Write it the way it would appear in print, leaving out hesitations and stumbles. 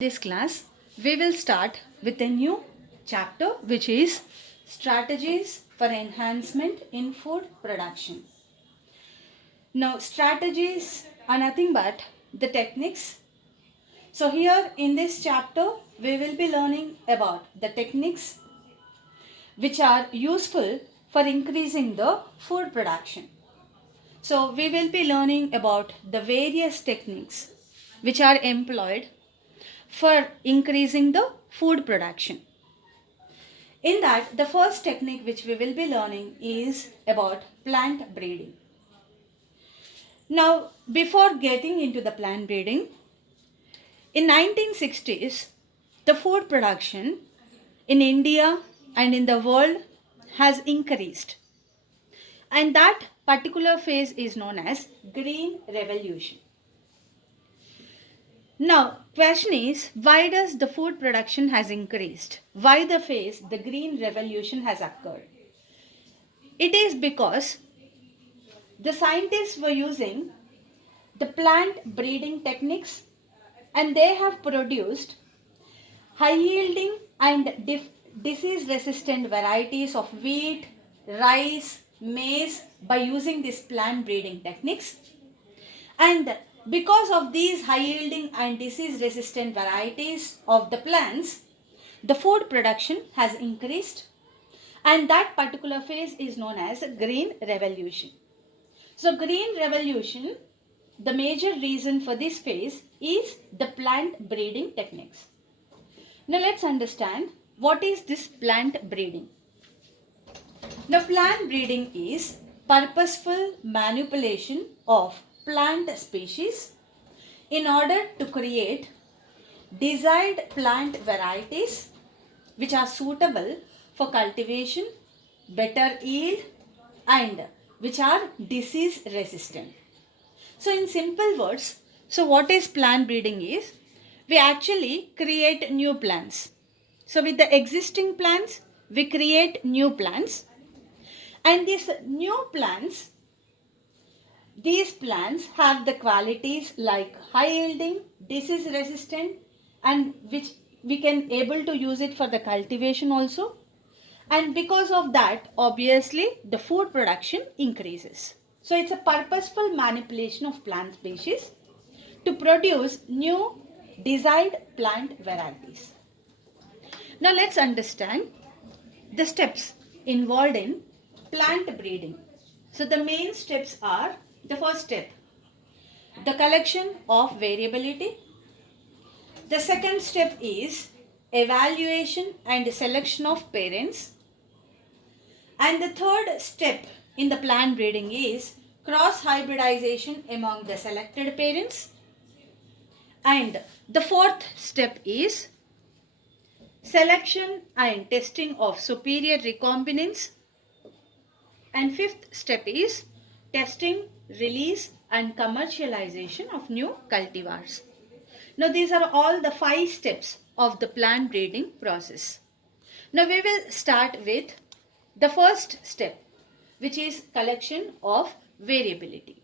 This class, we will start with a new chapter which is strategies for enhancement in food production. Now, strategies are nothing but the techniques. So, here in this chapter, we will be learning about the techniques which are useful for increasing the food production. So, we will be learning about the various techniques which are employed for increasing the food production. In that, the first technique which we will be learning is about plant breeding. Now, before getting into the plant breeding, in 1960s, the food production in India and in the world has increased. And that particular phase is known as Green Revolution. Now, question is, why does the food production has increased? Why the phase, the green revolution has occurred? It is because the scientists were using the plant breeding techniques and they have produced high yielding and disease resistant varieties of wheat, rice, maize by using these plant breeding techniques. And because of these high yielding and disease resistant varieties of the plants, the food production has increased, and that particular phase is known as Green Revolution. So, Green Revolution, the major reason for this phase is the plant breeding techniques. Now, let's understand what is this plant breeding. Now, plant breeding is purposeful manipulation of plant species in order to create desired plant varieties which are suitable for cultivation, better yield, and which are disease resistant. So, in simple words, so what is plant breeding is, we actually create new plants. So, with the existing plants, we create new plants, and these new plants, these plants have the qualities like high yielding, disease resistant, and which we can able to use it for the cultivation also. And because of that, obviously the food production increases. So it's a purposeful manipulation of plant species to produce new desired plant varieties. Now let's understand the steps involved in plant breeding. So the main steps are, the first step, the collection of variability. The second step is evaluation and selection of parents. And the third step in the plant breeding is cross hybridization among the selected parents. And the fourth step is selection and testing of superior recombinants. And fifth step is testing, release and commercialization of new cultivars. Now these are all the 5 steps of the plant breeding process. Now we will start with the first step, which is collection of variability.